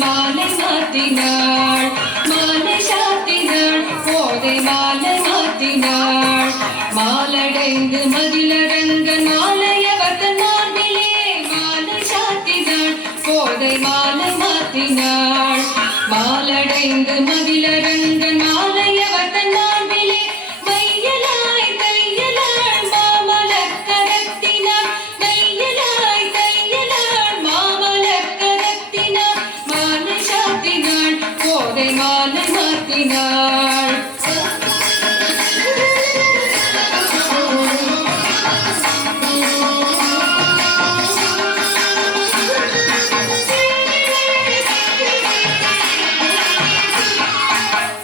மாலை மாத்தினாள் மாலை சாத்தினாள் போதை மாலை மாத்தினாள் மாலடைந்து மதிலரங்க மாலையவர்தன் மார்பிலே மாலை சாத்தினாள் போதை மாலை மாத்தினாள் மாலடைந்து மதிலரங்க மாலையவர்தன் மார்பிலே மையலாய் தையலாள் மாமலர் கரத்தினாள் மையலாய் தையலாள் மாமலர் கரத்தினாள் மாலை சாத்தினாள் போதை மாலை மாத்தினாள்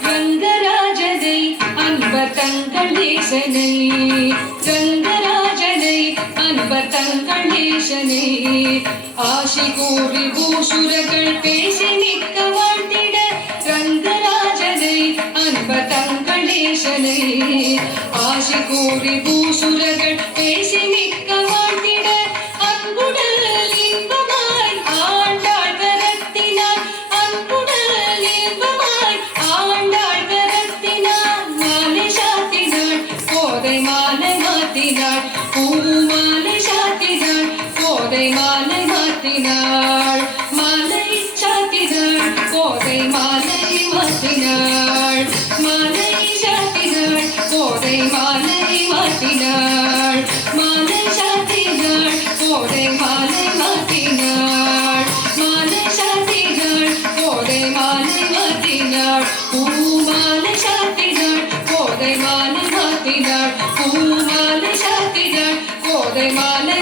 ரங்கராஜனை அன்பர் தங்கள் நேசனை ரங்கராஜனை அன்பர் தங்கள் நேசனை ஆசி கூறி பூசுரர்கள் பேசி மிக்க வாழ்த்திட ரங்கராஜனை அன்பர் தங்கள் நேசனை ஆசி கூறி பூசுரர்கள் பேசி மிக்க வாழ்த்திட அன்புடல் இன்பமாய் ஆண்டாள் கரத்தினார் அன்புடல் இன்பமாய் ஆண்டாள் கரத்தினார் மாலை சாத்தினாள் போதை மாலை மாத்தினாள் பூமாலை சாத்தினாள் போதை மாலை மாத்தினாள் மாலை சாத்தினாள் போதை மாலை மாத்தினாள் மாலை சாத்தினாள் போதை மாலை மாத்தினாள் மாலை சாத்தினாள் போதை மாலை மாத்தினாள் மாலை சாத்தினாள் போதை மாலை மாத்தினாள் பூமாலை சாத்தினாள் போதை மாலை மாத்தினாள் பூமாலை சாத்தினாள் போதை மாலை